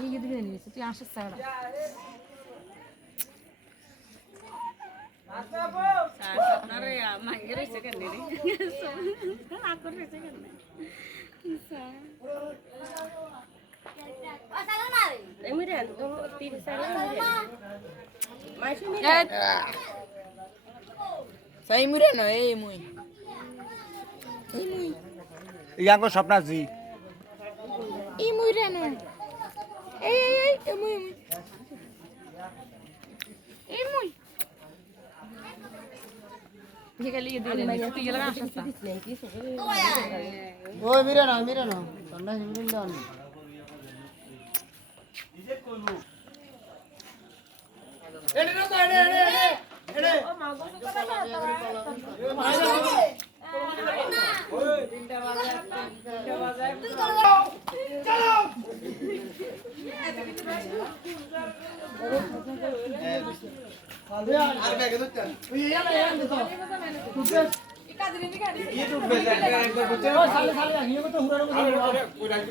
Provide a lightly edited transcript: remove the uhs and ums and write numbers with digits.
ये दिखे नहीं तुई आशा साड़ा আপনারে মাইগে রইছে কেন রে আকর রইছে কেন এমরে তো তিন সাইড মাইছে মিরে সাই মুরে না এই মুই ইয়াঙ্গ স্বপ্নাজি এই মুরে না এই মুই এই মুই ये कल ये दे रहे हैं तो ये लगा आशा सा ওই মিরে না ঠান্ডা মিরে না এডে না তো এডে ও মাগো তো কথা ওই তিনটা বাজে চলো আর ব্যাগে ধরতে ওই ইয়ালা দে তো তুই কাজে নি গাড়ি ये तो बेजा एक बार बच्चे साले साले ये तो हुरा